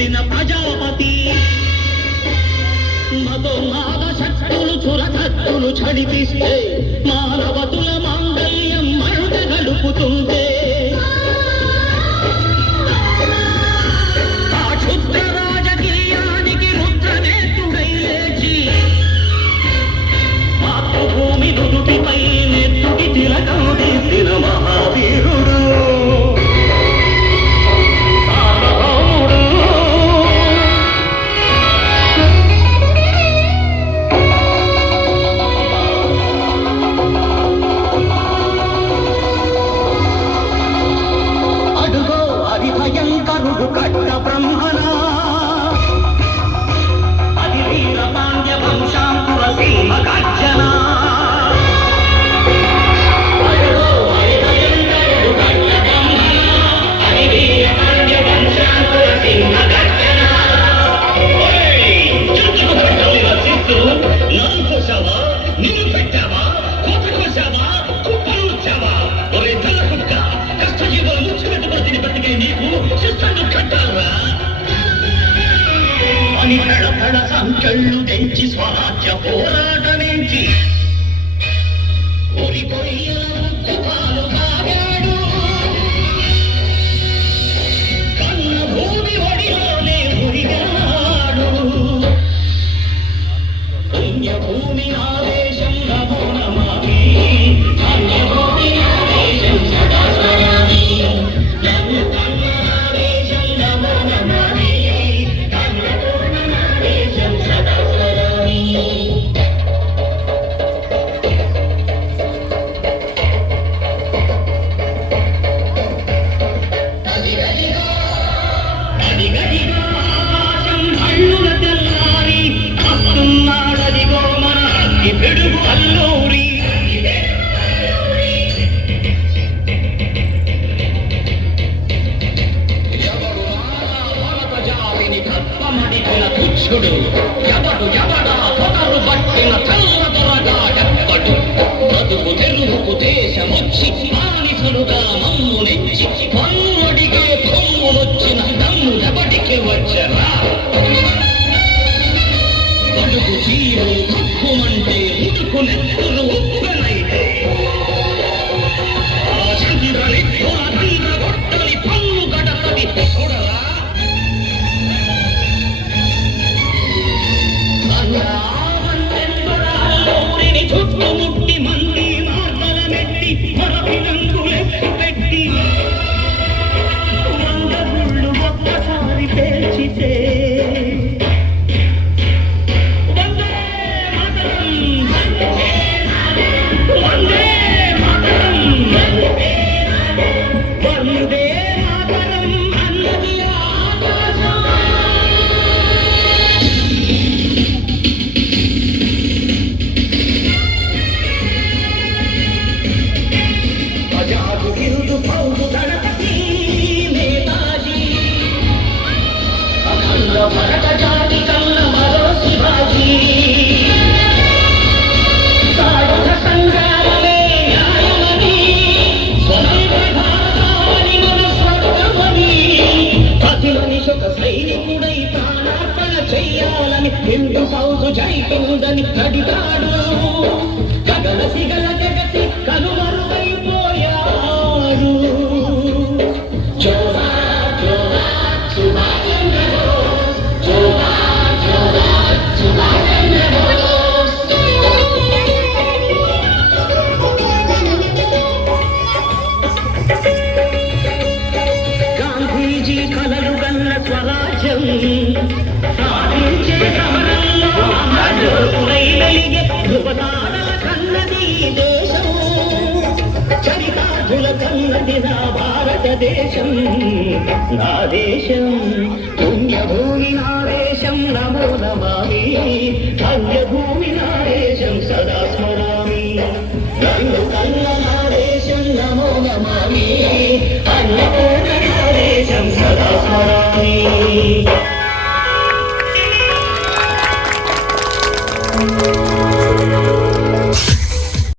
పెట్టిన ప్రజాపతి మతోన్మాద శక్తులు చురకత్తులు చడిపిస్తే మానవతుల మాంగళ్యం మరుగ గడుపుతుంటే ఆ క్షుద్ర రాజకీయానికి రుద్రనేత్రుడై లేచి మాతృభూమి నుదుటిపై నెత్తుకి తిలకం దిద్దిన మహావీరుడు కట్ట బ్రహ్మణ అది వీర పాండ్య వంశాంకుర సీమ గర్జన నిన్ను పెట్టావా కోటకు వచ్చావా కుప్పలు వచ్చావా ఒరే తల్ల కుక్క కష్టజీవులు ముచ్చిపెట్టుకుని తిని బతికే నీకు శిస్తను కట్టాలరా అని కడపడ సంకెళ్ళు తెంచి స్వరాజ్య పోరాటమించి ఒరి కొయ్యలు కాగాడు కన్న భూమి ఒడిలోనే ఉరిగాడు పుణ్యభూమి ఆవేశం నమో నమామి ధన్యభూమి ఆవేశం సదా స్మరామి ఆవేశం నమో నమామి ధన్యభూమి ఆవేశం సదా స్మరామి అదిగదిగా ఆకాశం కళ్ళుల తెల్లారి వస్తున్నాడదిగో మన అగ్గి పిడుగు అల్లూరి ఎవడు భారత జాతిని తత్వమడిగిన తుచ్చుడు ఎవడా పొగరు పట్టిన చల్ల దొరగా ఎప్పడు బతుకు తెరువుకు దేశమొచ్చి బానిసలుగా మమ్ము నెచ్చి పన్నుడిగే పొమ్మునొచ్చిన దమ్ము ఎవడికి వచ్చరా బడుగు చీరు కుక్కుమంటే ఉడుకు నెత్తురు ఉప్పెనైతే ఆ చంద్రని గొట్టని పన్ను గడపది చూడరా ఊరిని చుట్టుముట్టి మంది మాటల మెట్టి మరపినంగులెత్తి పెట్టి వంద గుళ్ళు ఒక్కసారి పేల్చితే వందే మాతరం అన్నది ఆకాశం ప్రజాకు విరుదు పౌరు గణపతి నేతాజీ అఖండ భరత జాతి కన్న మరో శివాజీ సాయుధ సంగ్రామమే న్యాయమని స్వతంత్ర భారతావని మన స్వర్గమని ప్రతి మనిషి ఒక సైనికుడై ప్రాణార్పణ చెయ్యాలని హిందూ ఫౌజు జైతుందని కడిగాడు గగన సిగల జగతి కనుమరుగైపోయాడు జోహార్ జోహార్ సుభాష్ చంద్ర బోస్ జోహార్ జోహార్ సుభాష్ చంద్ర బోస్ గాంధీజీ కలలు గన్న స్వరాజ్యం సాధించే సమరంలో అమరులై వెలిగే ధృవతారల కన్నది దేశం చరితార్థుల కన్నది నా భారతదేశం నా దేశం పుణ్యభూమి నా దేశం నమో నమామి ధన్యభూమి నా దేశం సదా స్మరామి నన్ను కన్న నా దేశం నమో నమామి అన్నపూర్ణ నా దేశం సదా స్మరామి